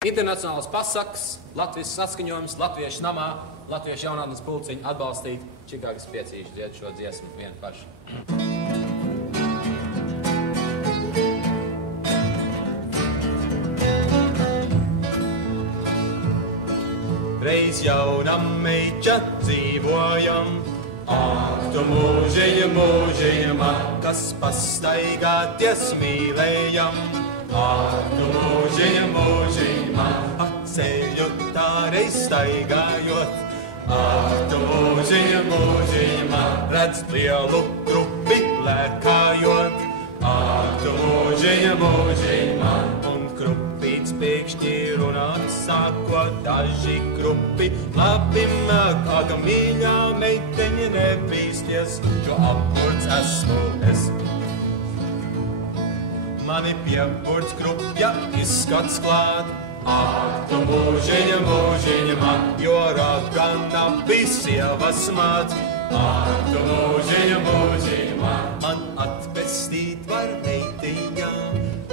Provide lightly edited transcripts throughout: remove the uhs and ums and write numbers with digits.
Internacionāls pasakas, Latvijas saskaņojums, Latviešu namā, Latviešu jaunatnes pulciņu atbalstīt Čikāgas piecīši dzied šo dziesmu vienu pašu. Reiz jaunam meiča dzīvojam, ak, tu mūžiņa, mūžiņa, kas pastaigāties mīlējam. Ak, tu mūžiņa, mūžiņa, paceļu tā reiz staigājot. Ak, tu mūžiņa, mūžiņa, redz lielu grupi lēkājot. Ak, tu mūžiņa, mūžiņa, un krupīts pēkšņi runāt sākot. Daži grupi labi māk, ak, mīļā meiteņa nebīsties, jo apurts esmu es. Mani piepurts krupja izskats klāt. Ak, tu mūžiņa, mūžiņa man, jo ragana bija sievas māc. Ak, tu mūžiņa, mūžiņa man atpestīt var meitiņā.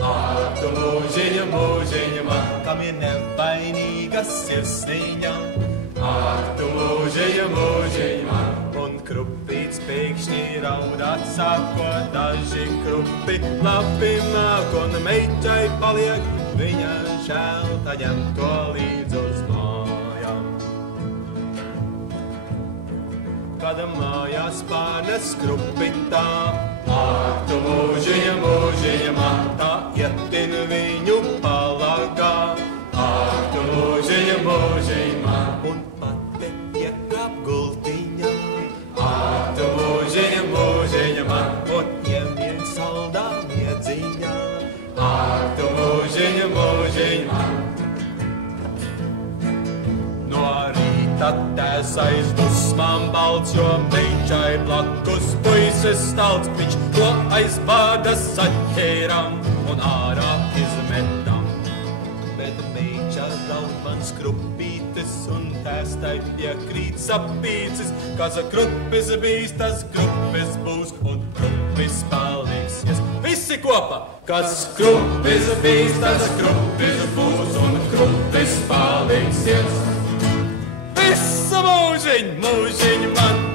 Ak, tu mūžiņa, mūžiņa man, kam ir nevainīga sirsniņa. Ak, tu mūžiņa, mūžiņa man, un krupīts pēkšņi raudāt sākot. Daži krupi labi māk, un meitai paliek viņa žēl, tā ņem to līdz uz mājām. Kad mājās pārnes krupitā, ak, tu mūžiņa, mūžiņa man, tā ietin viņu palagā. Ak, tu mūžiņa, mūžiņa man, un pati iekāp gultiņā. Ak, tu mūžiņa, mūžiņa man, un iemien saldā miedziņā. Ak, tu mūžiņa, mūžiņa man. No rīta tēs aiz dusmām balts, jo meičai blakus puises stalts. Viņš to aiz bādas atķēram un ārā izmetam. Bet meiča raud mans krupītis, un tēstai piekrīt sapīcis. Kas krupis bijis, tas krupis būs, un krupis paliksies. Visi kopā! Kas krupis bijis, tas krupis būs, un krupis paliksies. Visu mūžiņu, mūžiņu man!